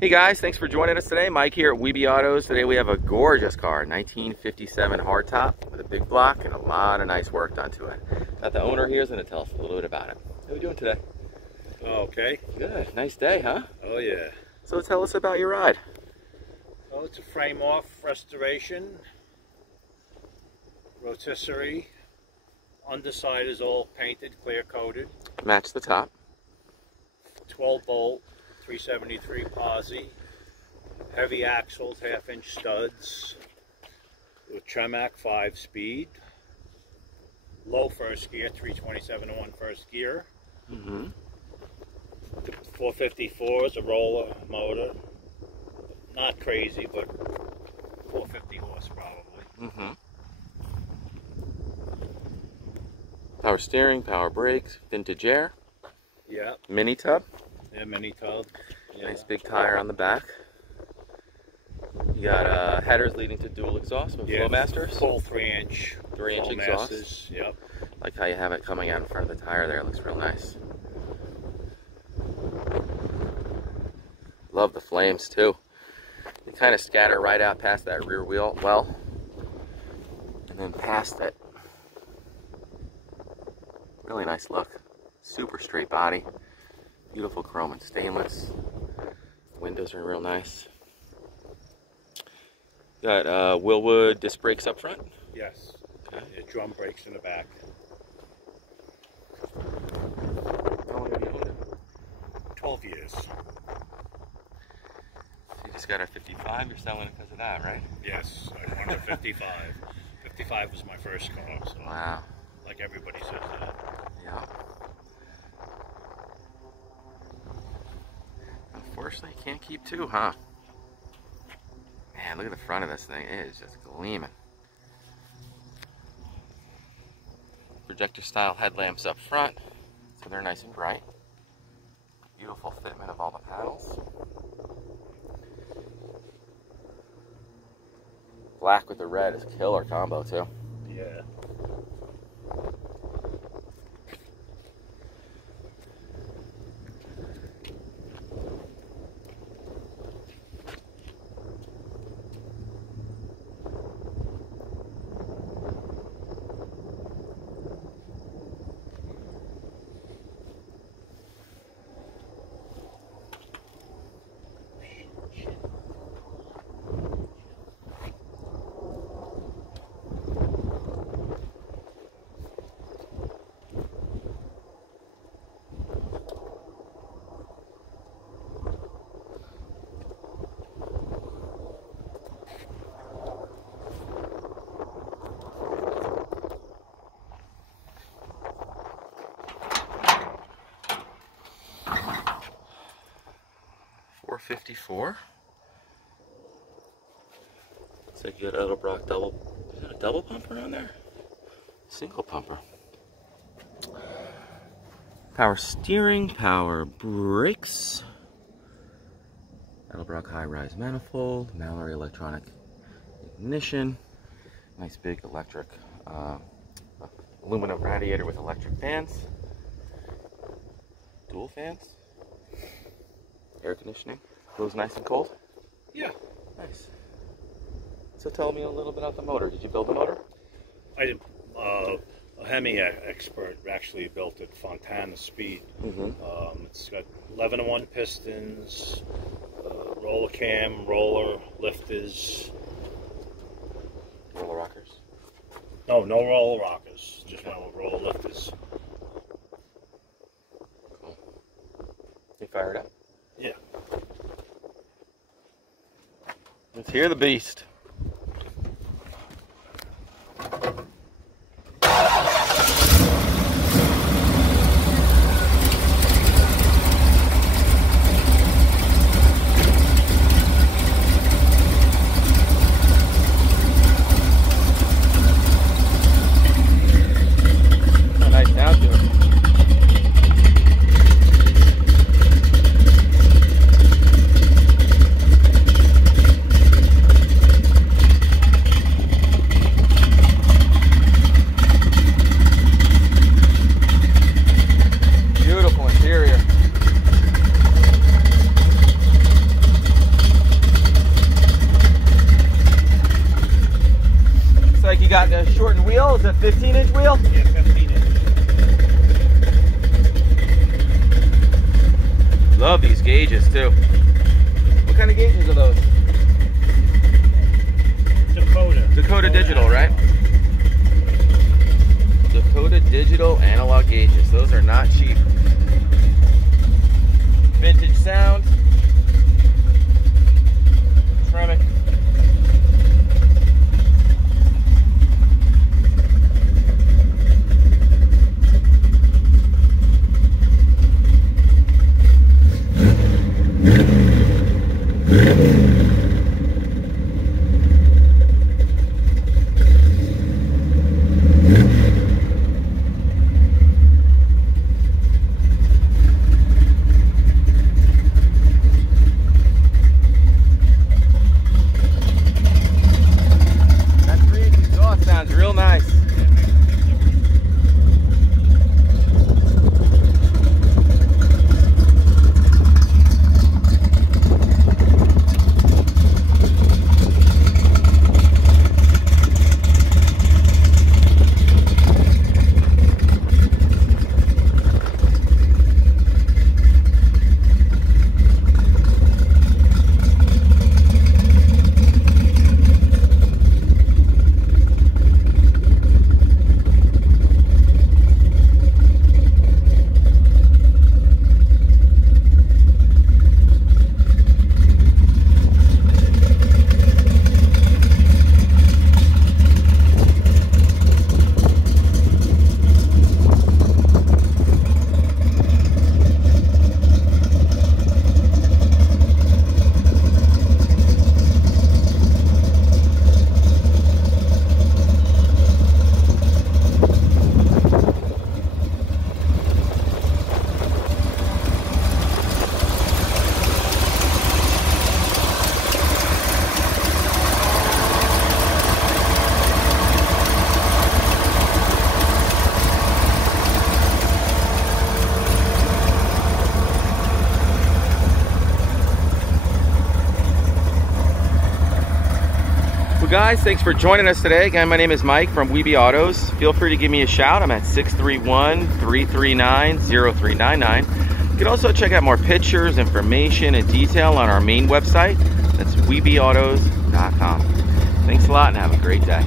Hey guys, thanks for joining us today. Mike here at Weeby Autos. Today we have a gorgeous car, 1957 hardtop with a big block and a lot of nice work done to it. Got the owner here, is going to tell us a little bit about it. How are we doing today? Okay. Good. Nice day, huh? Oh yeah. So tell us about your ride. Well, it's a frame-off restoration. Rotisserie. Underside is all painted, clear-coated. Match the top. 12-bolt, 373 Posi. Heavy axles, half-inch studs. With Tremic 5-speed. Low first gear, 327-to-1 first gear. 454 is a roller motor. Not crazy, but 450 horse probably. Power steering, power brakes, vintage air. Yeah. Mini tub. Yeah, mini tub. Yeah. Nice big tire on the back. You got headers leading to dual exhaust with Flowmasters. Full 3-inch. 3-inch exhaust. Yep. Like how you have it coming out in front of the tire there. It looks real nice. Love the flames too. They kind of scatter right out past that rear wheel well, and then past it. Really nice look. Super straight body. Beautiful chrome and stainless. Windows are real nice. Got Willwood disc brakes up front. Yes. Okay. Yeah, drum brakes in the back. How long have you owned it? 12 years. So you just got a 55. You're selling it because of that, right? Yes, I wanted a 55. 55 was my first car, so Wow. like everybody says that. Yeah. Unfortunately, you can't keep two, huh? Man, look at the front of this thing. It is just gleaming. Projector style headlamps up front, so they're nice and bright. Beautiful fitment of all the panels. Black with the red is a killer combo too. Yeah. .54. Looks like you got a Approx double. Is that a double pumper on there? Single pumper. Power steering, power brakes. Approx high-rise manifold, Mallory electronic ignition. Nice big electric aluminum radiator with electric fans. Dual fans. Air conditioning. Goes nice and cold? Yeah. Nice. So tell me a little bit about the motor. Did you build the motor? I did. A Hemi expert actually built it, Fontana speed. It's got 11-to-1 pistons, roller cam, roller lifters. Roller rockers? No roller rockers, just roller lifters. Cool. You fired up? Yeah. Let's hear the beast. Nice sound to it. got the shortened wheel. Is that 15-inch wheel? Yeah, 15-inch. Love these gauges too. What kind of gauges are those? Dakota digital, right? Dakota digital analog gauges. Those are not cheap. Vintage sound. Tremic. Guys, thanks for joining us today. Again, my name is Mike from Weeby Autos. Feel free to give me a shout. I'm at 631-339-0399. You can also check out more pictures, information, and detail on our main website. That's weebyautos.com. Thanks a lot and have a great day.